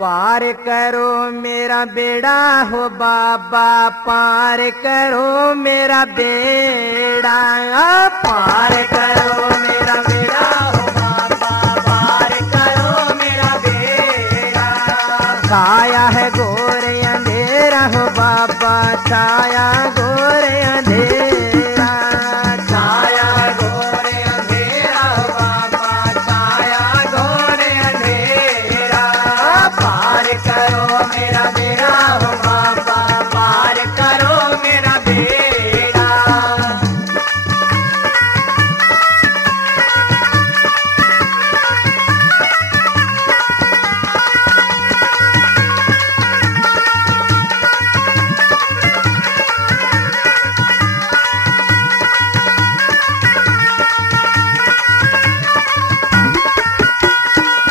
पार करो मेरा बेड़ा हो बाबा, पार करो मेरा बेड़ा, पार करो मेरा बेड़ा हो बाबा, पार करो मेरा बेड़ा। छाया है घोर अंधेरा हो बाबा, छाया घोर अंधेरा, छाया है घोर अंधेरा हो बाबा, छाया घोर अंधेरा। पार करो मेरा बेड़ा हो बाबा, पार करो मेरा बेड़ा।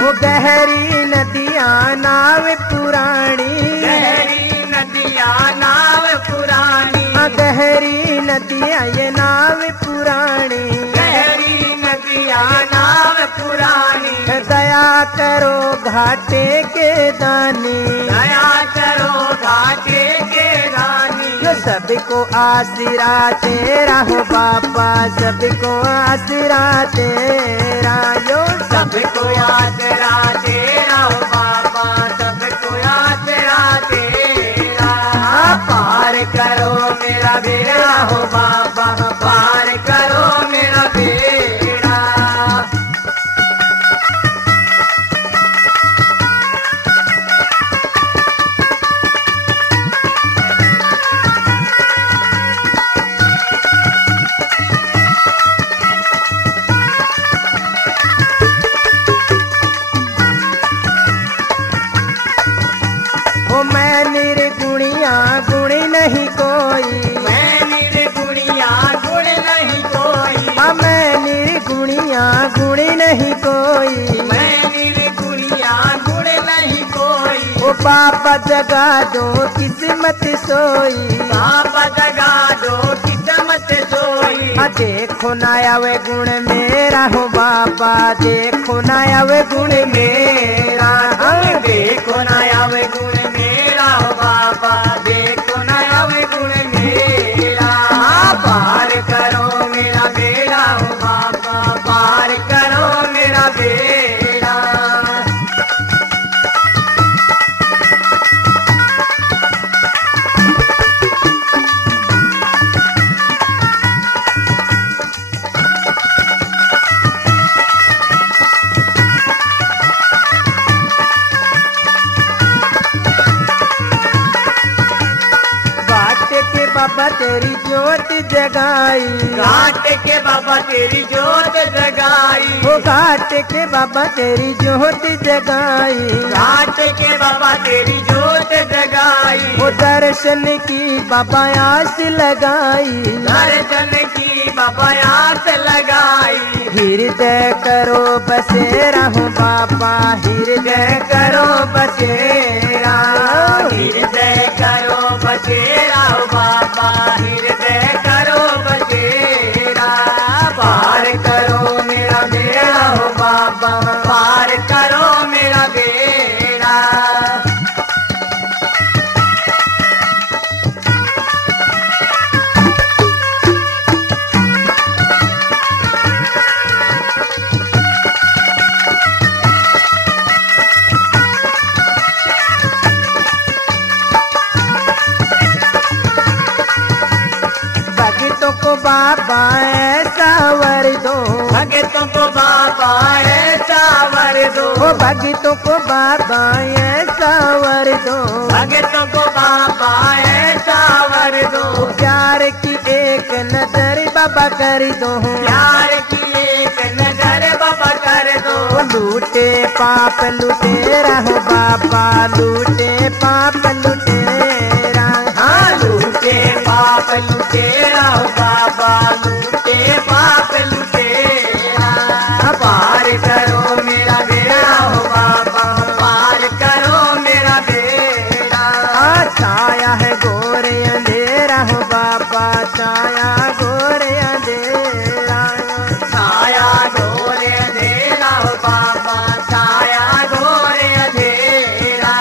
वो गहरी नदियाँ नाव पुरानी, गहरी नदियाँ नाव पुरानी, गहरी नदियाँ ये नाव पुरानी, गहरी नदियाँ नाव पुरानी। दया करो घाटे के दानी, दया करो घाटे के रानी। जो सबको आसरा तेरा हो बाबा, सबको आसरा तेरा, जो सबको आसरा तेरा हो बाबा, सबको आसरा तेरा। पार करो मेरा बेड़ा हो बाबा, पार करो मेरा बेड़ा। ओ मैं निर्गुणिया गुण नहीं कोई, मैं निर्गुणिया गुण नहीं कोई, मैं निर्गुणिया गुण नहीं कोई। मैं निर्गुणिया गुण नहीं कोई। ओ बाबा जगा दो किस्मत सोई, बाबा जगा दो किस्मत सोई। देखो ना आवे गुण मेरा हो बाबा, देखो ना आवे गुण मेरा, देखो ना आवे गुण मेरा हो बाबा, देखो ना आवे गुण मेरा। पार करो मेरा बेड़ा हो बाबा, पार करो मेरा बेड़ा। घाट के बाबा तेरी ज्योत जगाई, घाट के बाबा तेरी जोत जगाई, ओ घाट के बाबा तेरी ज्योत जगाई, घाट के बाबा तेरी जोत जगाई। ओ दर्शन की बाबा आस लगाई, दर्शन की बाबा आस लगाई। हृदय करो बसेरा हो बाबा, हृदय करो बसेरा, हृदय करो बसेरा हो बाबा, हृदय करो बसेरा। पार करो मेरा बेड़ा हो बाबा, पार करो मेरा बेड़ा। भक्तों को बाबा ऐसा वर दो, भगतों को बाबा ऐसा वर दो, ओ भक्तों को बाबा ऐसा वर दो, भगतों को बाबा ऐसा वर दो। प्यार की एक नजर बाबा कर दो, प्यार की एक नजर बाबा कर दो। लूटे पाप लुटेरा हो बाबा, लूटे पाप लुटेरा, हाँ लूटे पाप लुटेरा हो बाबा, लूटे पाप लुटेरा। पार करो मेरा बेड़ा हो बाबा, पार करो मेरा बेड़ा। छाया है घोर अंधेरा हो बाबा, छाया घोर अंधेरा, छाया घोर अंधेरा हो बाबा, छाया घोर अंधेरा।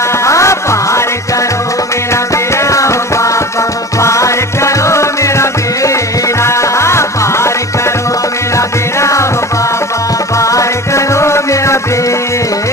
दे